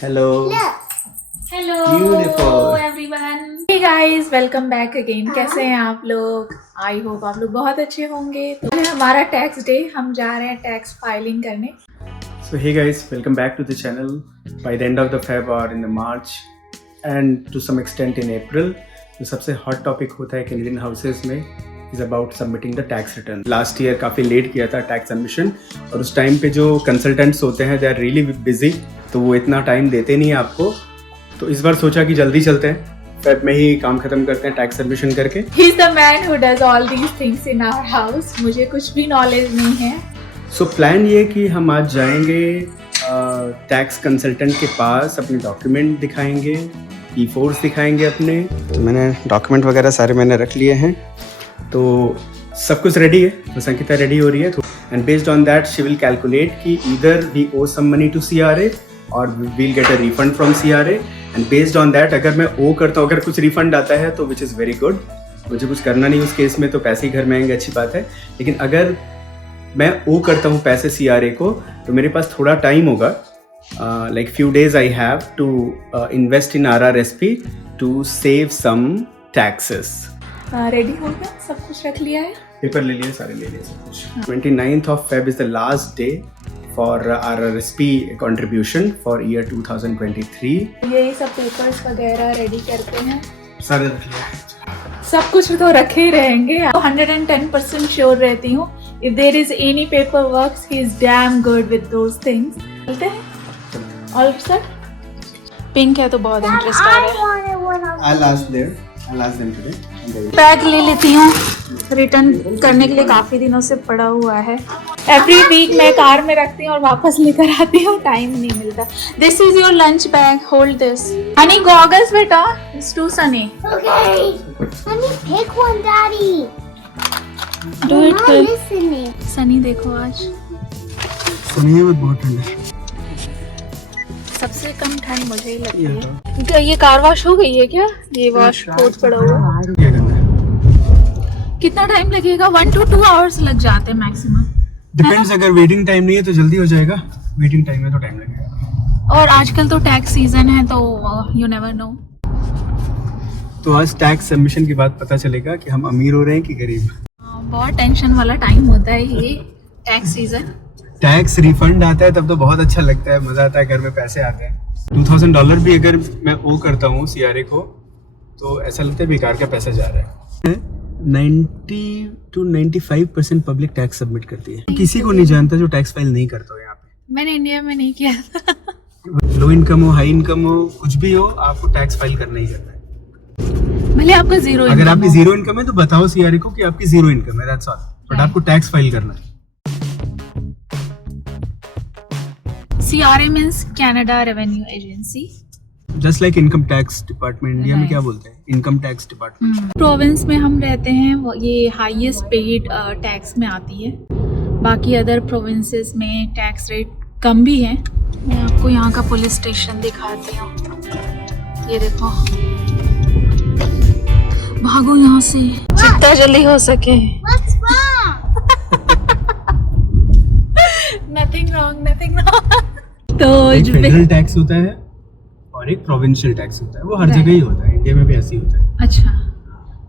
Hello. Hello Beautiful. Everyone. Hey guys, welcome back again. कैसे हैं आप लोग? आई होप आप लोग बहुत अच्छे होंगे। तो आज है हमारा टैक्स डे, हम जा रहे हैं टैक्स फाइलिंग करने। So hey guys, welcome back to the channel. By the end of the Feb or in the March and to some extent in April, जो सबसे हॉट टॉपिक होता है कैनेडियन हाउसेस में is about submitting the tax return. Last year काफ़ी late किया था tax submission और उस टाइम पे जो कंसल्टेंट्स होते हैं दे आर रियली बिजी, तो वो इतना टाइम देते नहीं है आपको। तो इस बार सोचा कि जल्दी चलते हैं, फेब में ही काम खत्म करते हैं टैक्स सबमिशन करके। He is the man who does all these things in our house. मुझे कुछ भी नॉलेज नहीं है। सो प्लान ये कि हम आज जाएंगे टैक्स कंसल्टेंट के पास, अपने डॉक्यूमेंट दिखाएंगे, E4s दिखाएंगे अपने। तो मैंने डॉक्यूमेंट वगैरह सारे मैंने रख लिए हैं, तो सब कुछ रेडी है, बस अंकिता रेडी हो रही है। And based on that she will calculate कि either we owe some money to CRA और we'll get a refund from CRA। And based on that अगर मैं ओ करता हूँ, अगर कुछ रिफंड आता है तो विच इज़ वेरी गुड, मुझे कुछ करना नहीं उस केस में, तो पैसे ही घर में आएंगे, अच्छी बात है। लेकिन अगर मैं ओ करता हूँ पैसे CRA को, तो मेरे पास थोड़ा टाइम होगा, like few days I have to invest in RRSP to save some taxes. Ready हो गया, सब कुछ रख लिया है, पेपर ले लिए, सारे ले लिए सब कुछ। 29th of Feb is the last day for RRSP contribution for year 2023। यही सब पेपर्स वगैरह रेडी करते हैं। सारे रख लिए, सब कुछ तो रखे ही रहेंगे। 110% श्योर रहती हूँ, if there is any paperwork he is damn good with those things। चलते हैं। All set? पिंक है तो बहुत इंटरेस्ट आ रहा है। I'll ask them today। Bag ले लेती हूँ, रिटर्न करने के लिए काफी दिनों से पड़ा हुआ है। एवरी वीक मैं कार में रखती हूँ और वापस लेकर आती हूँ, टाइम नहीं मिलता। This is your lunch bag, hold this. Honey goggles बेटा, it's too sunny. Okay. Let me pick one, Daddy. Do You're it not quick. listening. Sunny देखो आज सुनिए, वो बहुत ठंड है। सबसे कम ठंड मुझे ही लगती है। क्या ये कार वॉश हो गई है क्या? ये वॉश कोट पड़ा हुआ। क्या करना है? कितना टाइम लगेगा? 1 to 2 आवर्स लग जाते हैं मैक्सिमम। डिपेंड्स, अगर वेटिंग टाइम नहीं है तो जल्दी हो जाएगा, वेटिंग टाइम में तो टाइम लगेगा। और आजकल तो टैक्स सीजन है, तो यू नेवर नो। तो आज टैक्स सबमिशन के बाद पता चलेगा कि हम अमीर हो रहे हैं कि गरीब। बहुत टेंशन वाला टाइम होता है ये टैक्स सीजन। टैक्स रिफंड आता है तब तो बहुत अच्छा लगता है, मजा आता है, घर में पैसे आते हैं। $2000 भी अगर मैं ओ करता हूँ CRA को, तो ऐसा लगता है बेकार का पैसा जा रहा है। 90 to 95% पब्लिक टैक्स सबमिट करती है। किसी को नहीं जानता जो टैक्स फाइल नहीं करता हो यहाँ पे। मैंने इंडिया में नहीं किया था। लो इनकम हो, हाई इनकम हो, कुछ भी हो, आपको टैक्स फाइल करना ही करना है। भले आपका जीरो अगर आपकी जीरो इनकम है तो बताओ CRA को कि आपकी जीरो इनकम है, दैट्स ऑल। बट आपको टैक्स फाइल करना है। CRA means Canada Revenue Agency। Just like income tax department, India में क्या बोलते हैं, इनकम टैक्स डिपार्टमेंट। प्रोविंस में हम रहते हैं, ये हाईएस्ट पेड टैक्स में आती है। बाकी अदर प्रोविंसेस में टैक्स रेट कम भी है। मैं आपको यहाँ का पुलिस स्टेशन दिखाती हूँ। ये देखो, भागो यहाँ से जितना जल्दी हो सके। What's wrong? Nothing wrong, nothing wrong. तो एक फेडरल टैक्स होता है और एक प्रोविंशियल टैक्स होता है, वो हर जगह ही होता है, इंडिया में भी ऐसे ही होता है। अच्छा,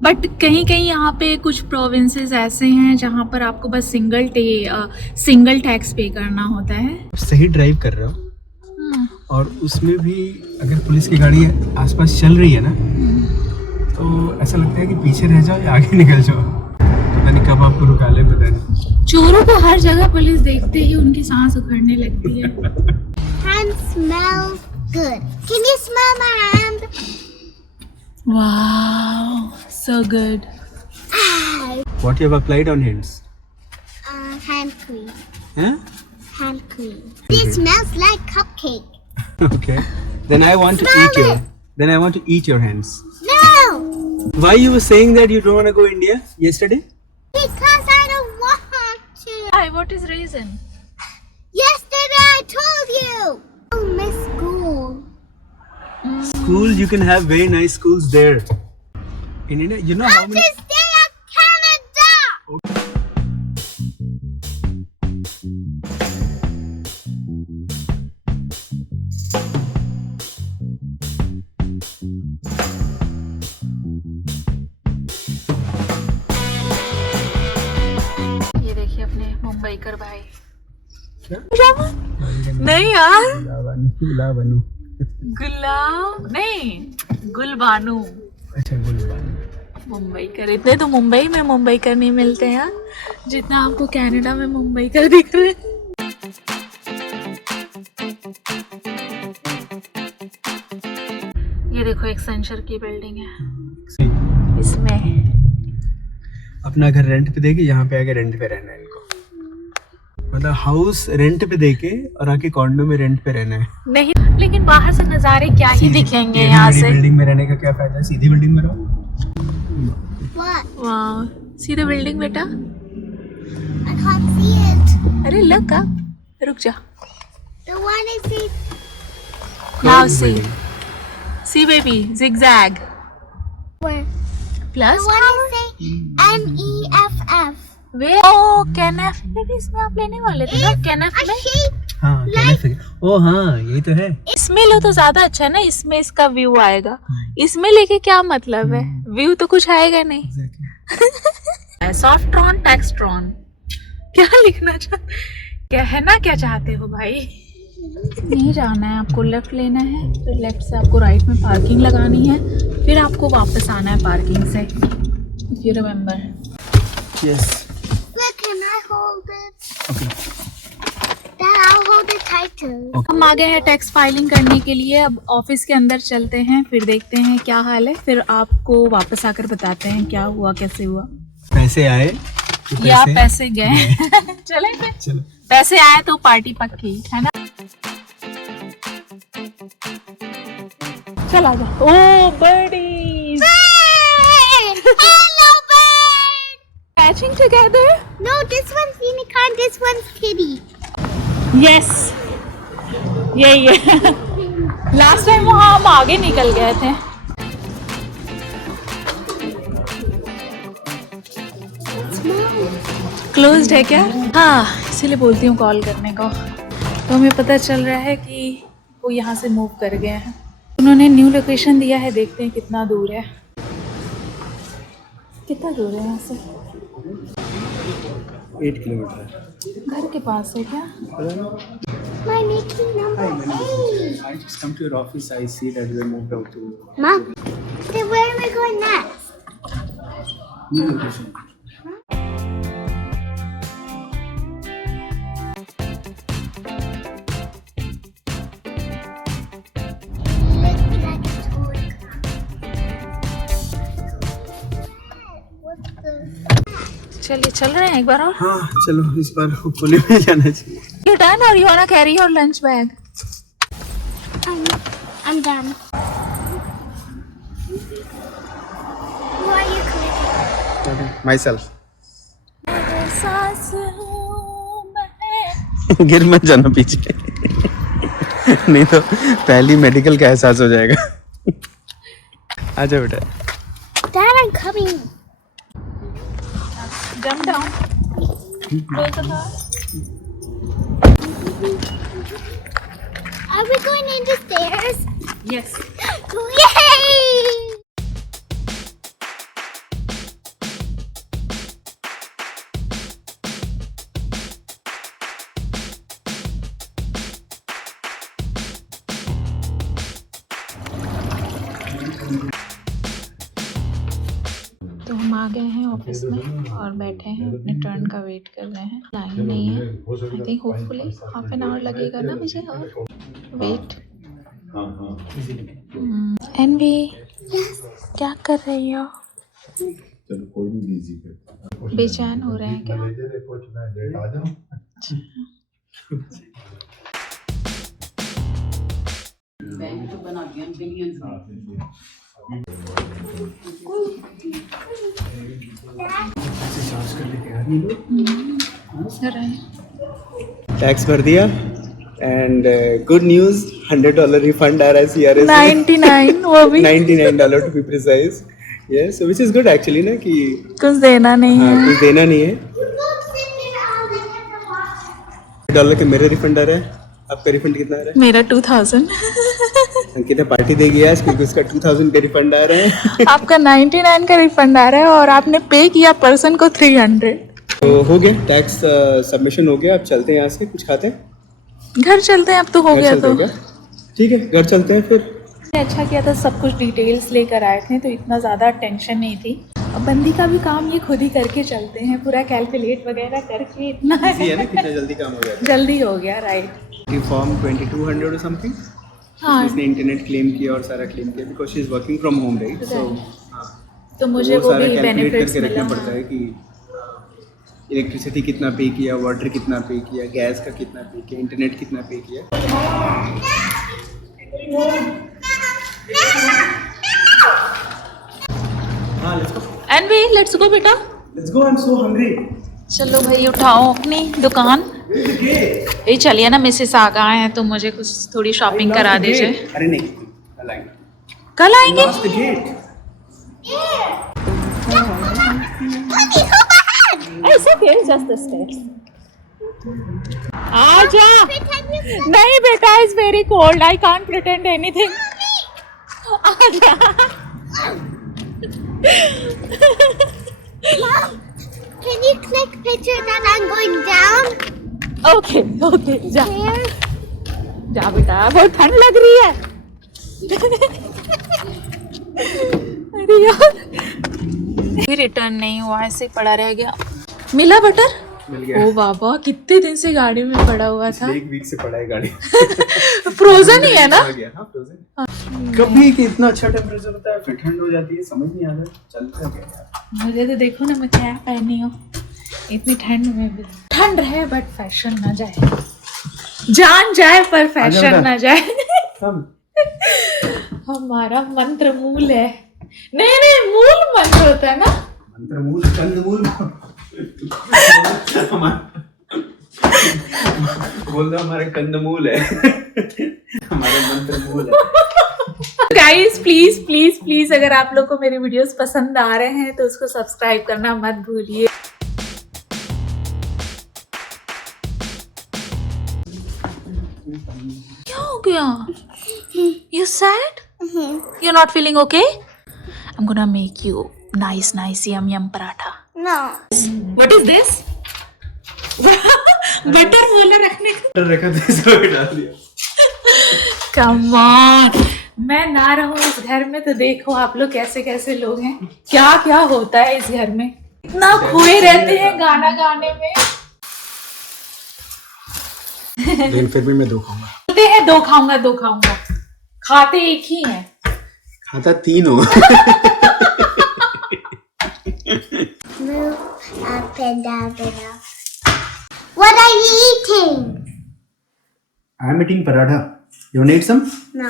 बट कहीं कहीं यहाँ पे कुछ प्रोविंसेस ऐसे हैं जहाँ पर आपको बस सिंगल टैक्स पे करना होता है। सही ड्राइव कर रहे हो, और उसमें भी अगर पुलिस की गाड़ी आसपास चल रही है ना, तो ऐसा लगता है कि पीछे रह जाओ या आगे निकल जाओ, पता नहीं कब आपको रुका ले, पता नहीं। चोरों को हर जगह पुलिस देखते ही उनकी सांस उखड़ने लगती है। Hand smells good. Can you smell my hand? Wow, so good। What you have applied on hands? Hand cream. Huh? Hand cream. It smells like cupcake. Okay. Then I want to Smell eat your. it. Then I want to eat your hands. No, Why you were saying that you don't want to go India yesterday? because I don't want to. Why? What is reason? Yesterday I told you. I miss school. School, you can have very nice schools there. In India, you know how I many. just stay at Canada. नहीं यार, गुलाबानू। गुलाब नहीं, गुलबानू। अच्छा गुलबानू। मुंबई कर, इतने तो मुंबई में मुंबई कर नहीं मिलते यार जितना आपको कनाडा में मुंबई कर दिख रहे हैं। ये देखो एक्सेंचर की बिल्डिंग है, इसमें अपना घर रेंट पे देके यहाँ पे आके रेंट पे रहना है इनको, मतलब हाउस रेंट पे देके और आके कॉन्डो में रेंट पे रहना है। नहीं, लेकिन बाहर से नज़ारे क्या ही दिखेंगे यहाँ से। बिल्डिंग में रहने का क्या फायदा है, सीधी बिल्डिंग में रहो। What? वाह, सी द बिल्डिंग बेटा। I can't see it. अरे लगा, रुक जा। The one I see. Now see, see baby, zigzag. Where? Plus The one I say NEFF. वे ओ कैनफ में भी इसमें आप लेने वाले थे ना, कैनफ A में। shape. हाँ ओ हाँ यही तो है। इसमें लो तो ज्यादा अच्छा है ना, इसमें इसका व्यू आएगा। इसमें लेके क्या मतलब है, व्यू तो कुछ आएगा नहीं। सॉफ्ट्रॉन टेक्सट्रॉन, क्या लिखना कहना क्या चाहते हो भाई? नहीं जाना है आपको, लेफ्ट लेना है, फिर लेफ्ट से आपको राइट में पार्किंग लगानी है, फिर आपको वापस आना है पार्किंग से, if you remember. Yes Look, can I hold it? Okay. Dad, I'll hold it tighter. हम आ गए हैं टैक्स फाइलिंग करने के लिए। अब ऑफिस के अंदर चलते हैं, फिर देखते हैं क्या हाल है, फिर आपको वापस आकर बताते हैं क्या हुआ, कैसे हुआ। पैसे आए तो या पैसे गए। चले फिर, चलो। पैसे आए तो पार्टी पक्की है ना। चला जा। ओ बर्डीज, Hello, bird. Matching together. No, this one's unicorn. This one's kitty. Yes, यही है। लास्ट टाइम वहाँ हम आगे निकल गए थे। क्लोज्ड है क्या? हाँ, इसीलिए बोलती हूँ कॉल करने को। तो हमें पता चल रहा है कि वो यहाँ से मूव कर गए हैं। उन्होंने न्यू लोकेशन दिया है, देखते हैं कितना दूर है। कितना दूर है यहाँ से? 8 किलोमीटर घर के पास है क्या? My Mickey number 8. I just come to your office. I see that we moved out to Mom, then where am I going next? new location. Looks like a toy car. What's the... चलिए चल रहे हैं एक बार और। हाँ चलो इस बार होली में जाना चाहिए। You done or you wanna carry your lunch bag? I'm done. Who are you clicking? Myself. गिर मत जाना पीछे, नहीं तो पहली मेडिकल का एहसास हो जाएगा। आजा बेटा। Dad, I'm coming. Jump down. Close the door. Are we going in the stairs? Yes. Yay! तो हम आ गए हैं ऑफिस में और बैठे हैं, अपने टर्न का वेट कर रहे हैं। लाइन नहीं है, I think hopefully half an hour लगेगा ना मुझे और वेट। एनवी, क्या कर रही हो? बेचैन हो रहे हैं क्या? टैक्स भर दिया एंड गुड न्यूज, $100 रिफंड आ रहा है CRS से। 99, वो भी $99 to be precise. Yes, which is good actually ना कि कुछ देना नहीं हाँ है। कुछ देना नहीं है। $100 के मेरे रिफंड आ रहा है, आपका रिफंड कितना आ रहा मेरा 2000। है? अंकिता पार्टी देगी आज क्योंकि उसका 2000 का रिफंड आ रहा है। आपका 99 का रिफंड आ रहा है और आपने पे किया पर्सन को 300। तो हो गया टैक्स सबमिशन हो गया। अब चलते हैं यहाँ से, कुछ खाते हैं, घर चलते हैं, अब तो हो घर गया चलते तो हैं क्या? ठीक है, घर चलते हैं फिर। अच्छा किया था, सब कुछ डिटेल्स लेकर आए थे तो इतना ज़्यादा टेंशन नहीं थी। अब बंदी का भी काम ये खुद ही करके चलते हैं, पूरा कैलकुलेट वगैरह करके इतना इजी है ना, कितना जल्दी काम हो गया। जल्दी हो गया, राइट। फॉर्म 2200 और समथिंग, हाँ, इसने इंटरनेट क्लेम किया और सारा क्लेम किया because she is working from home, right? So तो मुझे वो सारा भी कैलकुलेट बेनिफिट्स करके रखना मिला। पड़ता है कि इलेक्ट्रिसिटी कितना पे किया, वाटर कितना पे किया, गैस का कितना पे किया, इंटरनेट कितना पे किया। हाँ, let's go. And way let's go बेटा, let's go, I am so hungry. चलो भाई उठाओ अपनी दुकान। ये चलिए ना, मिसेस आ गए हैं तो मुझे कुछ थोड़ी शॉपिंग करा दीजिए। अरे नहीं, कल आएंगे। कल आएंगे? Lost the gate. ऐसे फिर जस्ट द स्टेप्स। आजा। नहीं बेटा, it's very cold, I can't pretend anything. आजा। Can you click picture that I'm going down? Okay okay, जा जा बेटा, बहुत ठंड लग रही है। अरे यार, रिटर्न नहीं हुआ, ऐसे ही पड़ा रह गया। मिला बटर? मिल गया। ओ बाबा, कितने दिन से गाड़ी में पड़ा हुआ था। एक वीक से पड़ा है गाड़ी। फ्रोजन ही है ना? हाँ, frozen। कभी कि इतना अच्छा टेम्परेचर होता है फिर ठंड हो जाती है, समझ नहीं आता चलता क्या यार। मुझे तो देखो ना, मैं क्या पहनी हूँ इतनी ठंड में भी। ठंड रहे बट फैशन ना जाए, जान जाए पर फैशन ना जाए। हमारा मंत्र मूल है। नहीं नहीं, मूल मंत्र होता है ना। मंत्र मूल, कंदमूल। बोल दो हमारे कंदमूल है। हमारे मंत्र मूल है। गाइस प्लीज प्लीज प्लीज, अगर आप लोग को मेरी वीडियोस पसंद आ रहे हैं तो उसको सब्सक्राइब करना मत भूलिए। क्या हो गया? You sad? You're not feeling okay? I'm gonna make you nice yum yum paratha. No. What is this? Butter बोला रखने का। रखा था, इसको डाल दिया। Come on, मैं ना रहूं इस घर में तो देखो आप लोग कैसे कैसे लोग हैं, क्या क्या होता है इस घर में। इतना खोए रहते हैं गाना गाने में। लेकिन फिर भी मैं दो खाऊंगा। बोलते हैं दो खाऊंगा, खाते एक ही हैं। खाता तीन हो। Move up and down and up. What are you eating? I'm eating paratha. You want to eat some? No.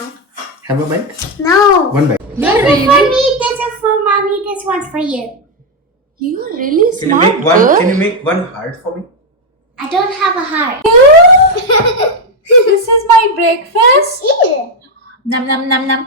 Have a bite. No. One bite. This is for me, this is for mommy, this one's for you. You are really Can you smart make one? girl. Can you make one heart for me? I don't have a heart. This is my breakfast. Eat it. Num num num num.